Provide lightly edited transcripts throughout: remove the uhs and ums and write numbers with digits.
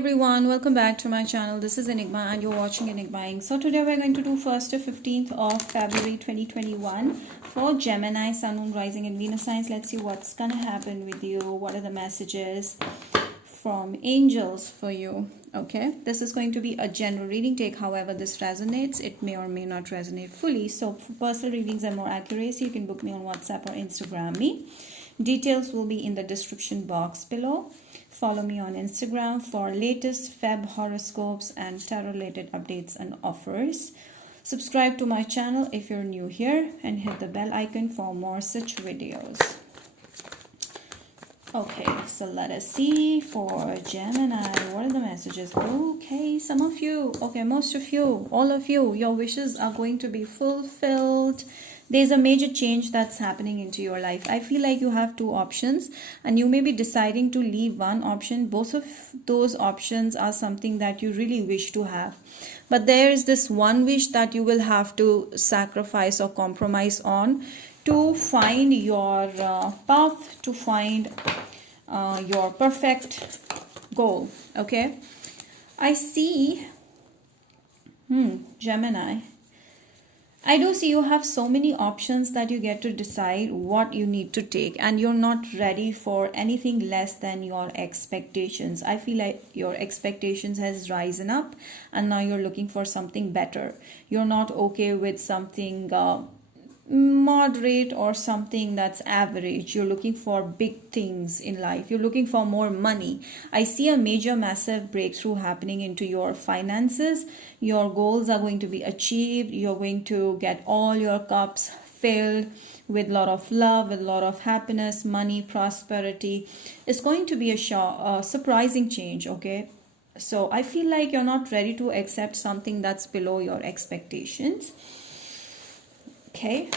everyone, welcome back to my channel. This is Enigma and you're watching Enigmaing. So today we're going to do 1st to 15th of February 2021 for Gemini, Sun, Moon, Rising and Venus signs. Let's see what's gonna happen with you. What are the messages from angels for you? Okay, this is going to be a general reading. Take however this resonates. It may or may not resonate fully. So for personal readings and more accuracy, you can book me on WhatsApp or Instagram me. Details will be in the description box below. Follow me on Instagram for latest Feb horoscopes and tarot related updates and offers. Subscribe to my channel if you're new here and hit the bell icon for more such videos. Okay, so let us see for Gemini. What are the messages? Okay, some of you, okay, most of you, all of you, your wishes are going to be fulfilled. There's a major change that's happening into your life. I feel like you have two options and you may be deciding to leave one option. Both of those options are something that you really wish to have. But there is this one wish that you will have to sacrifice or compromise on to find your path, to find your perfect goal. Okay, I see Gemini, I do see you have so many options that you get to decide what you need to take, and you're not ready for anything less than your expectations. I feel like your expectations has risen up and now you're looking for something better. You're not okay with something moderate or something that's average. You're looking for big things in life. You're looking for more money. I see a major massive breakthrough happening into your finances. Your goals are going to be achieved. You're going to get all your cups filled with a lot of love, with a lot of happiness, money, prosperity. It's going to be a surprising change. Okay, so I feel like you're not ready to accept something that's below your expectations. Okay,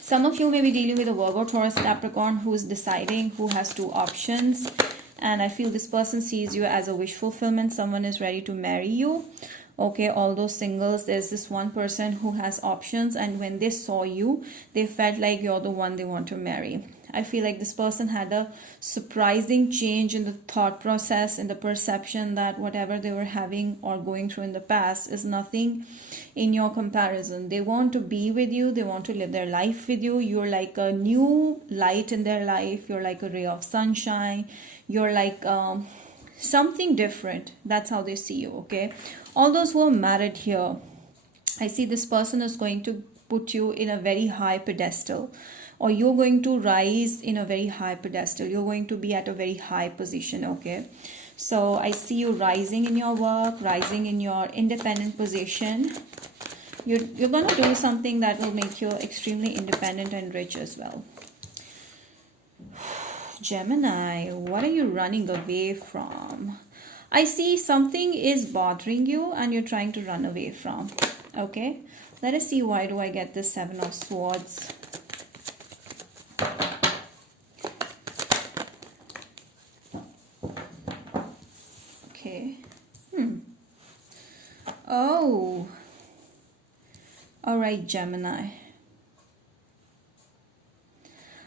some of you may be dealing with a Virgo, Taurus, Capricorn who is deciding, who has two options, and I feel this person sees you as a wish fulfillment. Someone is ready to marry you. Okay, all those singles, there's this one person who has options, and when they saw you, they felt like you're the one they want to marry. I feel like this person had a surprising change in the thought process, in the perception that whatever they were having or going through in the past is nothing in your comparison. They want to be with you. They want to live their life with you. You're like a new light in their life. You're like a ray of sunshine. You're like something different. That's how they see you. Okay, all those who are married here, I see this person is going to put you in a very high pedestal, or you're going to rise in a very high pedestal. You're going to be at a very high position. Okay, so I see you rising in your work, rising in your independent position. You're going to do something that will make you extremely independent and rich as well. Gemini, what are you running away from? I see something is bothering you and you're trying to run away from. Okay, let us see, why do I get this Seven of Swords? Okay. Oh. All right, Gemini.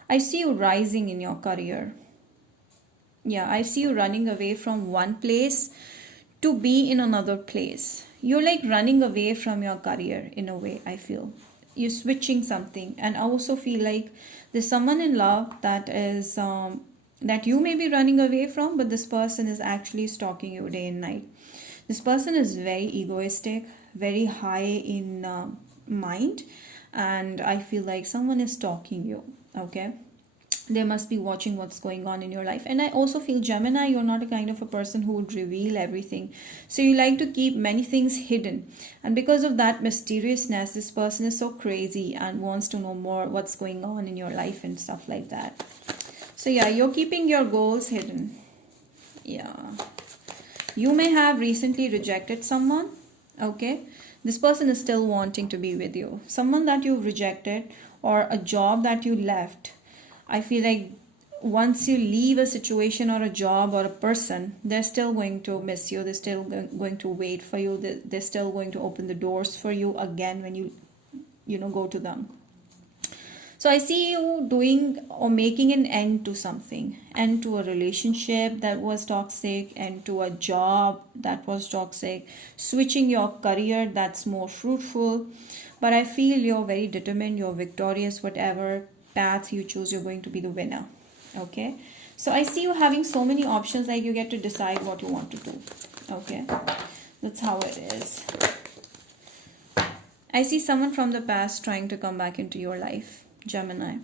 I see you rising in your career. Yeah, I see you running away from one place to be in another place. You're like running away from your career in a way, I feel. You're switching something. And I also feel like there's someone in love that is that you may be running away from, but this person is actually stalking you day and night. This person is very egoistic, very high in mind, and I feel like someone is stalking you. Okay, they must be watching what's going on in your life. And I also feel, Gemini, you're not a kind of a person who would reveal everything. So you like to keep many things hidden, and because of that mysteriousness, this person is so crazy and wants to know more what's going on in your life and stuff like that. So yeah, you're keeping your goals hidden. Yeah, you may have recently rejected someone. Okay, this person is still wanting to be with you. Someone that you've rejected, or a job that you left. I feel like once you leave a situation or a job or a person, they're still going to miss you. They're still going to wait for you. They're still going to open the doors for you again when you go to them. So I see you doing or making an end to something, end to a relationship that was toxic, end to a job that was toxic, switching your career that's more fruitful. But I feel you're very determined, you're victorious, whatever path you choose, you're going to be the winner. Okay. So I see you having so many options, like you get to decide what you want to do. Okay. That's how it is. I see someone from the past trying to come back into your life, Gemini.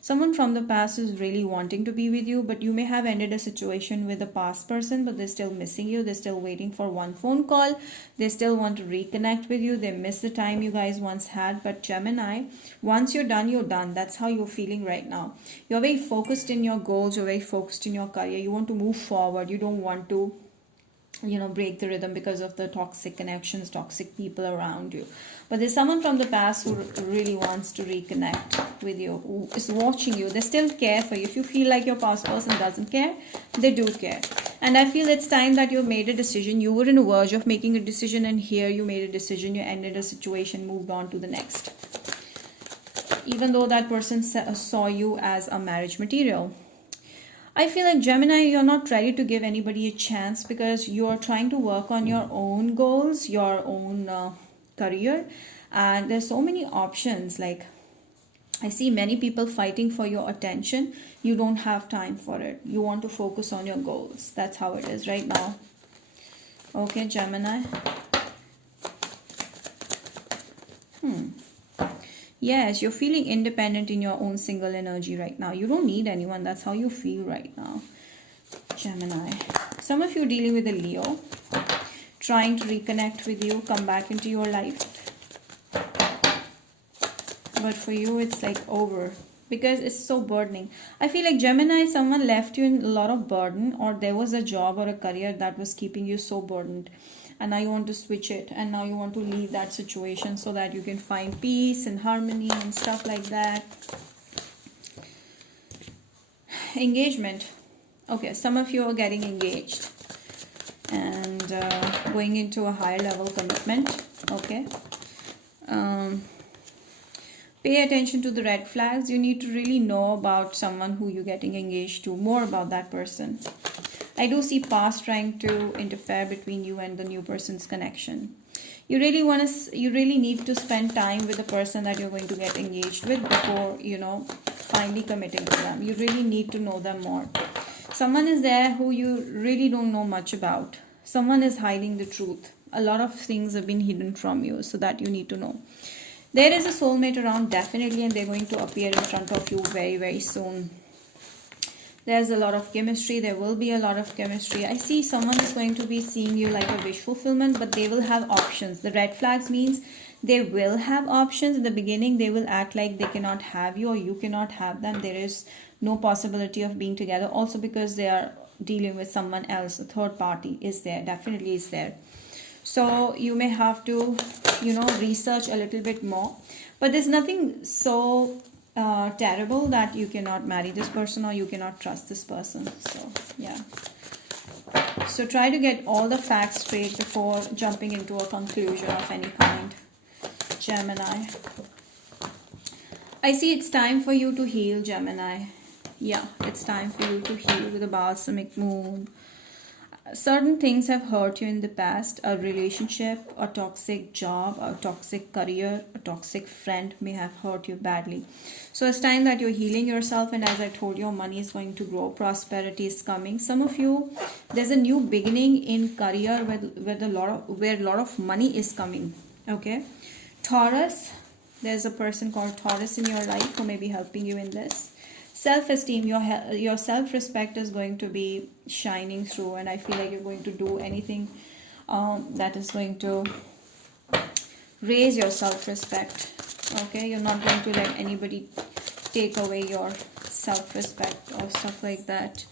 Someone from the past is really wanting to be with you, but you may have ended a situation with a past person, but they're still missing you. They're still waiting for one phone call. They still want to reconnect with you. They miss the time you guys once had. But Gemini, once you're done, you're done. That's how you're feeling right now. You're very focused in your goals. You're very focused in your career. You want to move forward. You don't want to break the rhythm because of the toxic connections, toxic people around you. But there's someone from the past who really wants to reconnect with you, who is watching you. They still care for you. If you feel like your past person doesn't care, they do care. And I feel it's time that you made a decision. You were in a verge of making a decision, and here you made a decision. You ended a situation, moved on to the next. Even though that person saw you as a marriage material. I feel like Gemini, you're not ready to give anybody a chance because you're trying to work on your own goals, your own career. And there's so many options. Like, I see many people fighting for your attention. You don't have time for it. You want to focus on your goals. That's how it is right now. Okay, Gemini. Yes, you're feeling independent in your own single energy right now. You don't need anyone. That's how you feel right now, Gemini. Some of you dealing with a Leo, trying to reconnect with you, come back into your life. But for you, it's like over because it's so burdening. I feel like Gemini, someone left you in a lot of burden, or there was a job or a career that was keeping you so burdened. And now you want to switch it, and now you want to leave that situation so that you can find peace and harmony and stuff like that. Engagement. Okay, some of you are getting engaged and going into a higher level commitment. Okay. Pay attention to the red flags. You need to really know about someone who you're getting engaged to, more about that person. I do see past trying to interfere between you and the new person's connection. You really need to spend time with the person that you're going to get engaged with before, finally committing to them. You really need to know them more. Someone is there who you really don't know much about. Someone is hiding the truth. A lot of things have been hidden from you, so that you need to know. There is a soulmate around, definitely, and they're going to appear in front of you very, very soon. There's a lot of chemistry. There will be a lot of chemistry. I see someone is going to be seeing you like a wish fulfillment, but they will have options. The red flags means they will have options. In the beginning, they will act like they cannot have you or you cannot have them. There is no possibility of being together. Also because they are dealing with someone else. A third party is there. Definitely is there. So you may have to, research a little bit more. But there's nothing so terrible that you cannot marry this person or you cannot trust this person. So yeah, so try to get all the facts straight before jumping into a conclusion of any kind, Gemini. I see it's time for you to heal, Gemini. Yeah, it's time for you to heal with a balsamic moon. Certain things have hurt you in the past. A relationship, a toxic job, a toxic career, a toxic friend may have hurt you badly. So it's time that you're healing yourself, and as I told you, money is going to grow, prosperity is coming. Some of you, there's a new beginning in career where a lot of money is coming. Okay, Taurus, there's a person called Taurus in your life who may be helping you in this. Self-esteem, your self-respect is going to be shining through, and I feel like you're going to do anything that is going to raise your self-respect. Okay, you're not going to let anybody take away your self-respect or stuff like that.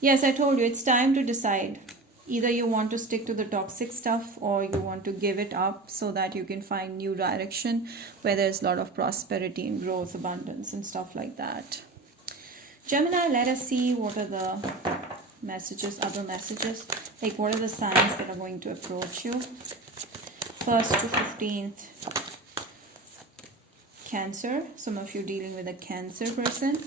Yes, I told you, it's time to decide. Either you want to stick to the toxic stuff or you want to give it up so that you can find new direction where there's a lot of prosperity and growth, abundance and stuff like that. Gemini, let us see what are the messages, other messages. Like, what are the signs that are going to approach you? 1st to 15th. Cancer. Some of you dealing with a Cancer person.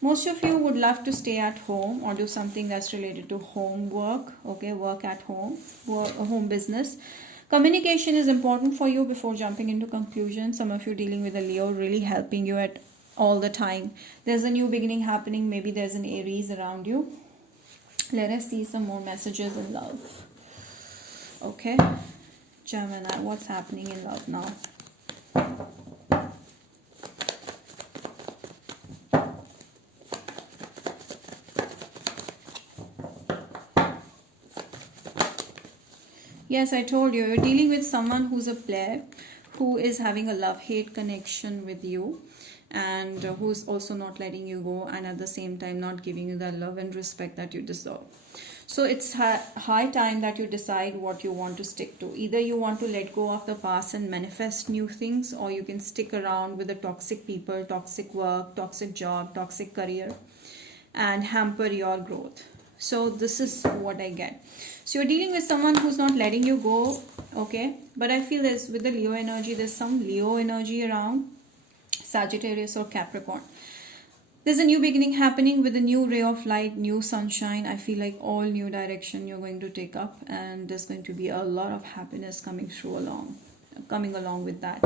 Most of you would love to stay at home or do something that's related to home work. Okay, work at home, home business. Communication is important for you before jumping into conclusions. Some of you dealing with a Leo, really helping you at all the time. There's a new beginning happening. Maybe there's an Aries around you. Let us see some more messages in love. Okay, Gemini, what's happening in love now? Yes, I told you, you're dealing with someone who's a player, who is having a love-hate connection with you, and who's also not letting you go, and at the same time not giving you the love and respect that you deserve. So it's high time that you decide what you want to stick to. Either you want to let go of the past and manifest new things, or you can stick around with the toxic people, toxic work, toxic job, toxic career, and hamper your growth. So this is what I get. So you're dealing with someone who's not letting you go, okay? But I feel this with the Leo energy, there's some Leo energy around, Sagittarius or Capricorn. There's a new beginning happening with a new ray of light, new sunshine. I feel like all new direction you're going to take up, and there's going to be a lot of happiness coming along with that.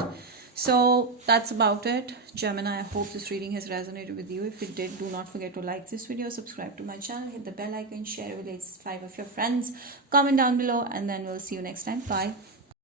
So that's about it, Gemini. I hope this reading has resonated with you. If it did, do not forget to like this video, subscribe to my channel, hit the bell icon, share it with 5 of your friends, comment down below, and then we'll see you next time. Bye.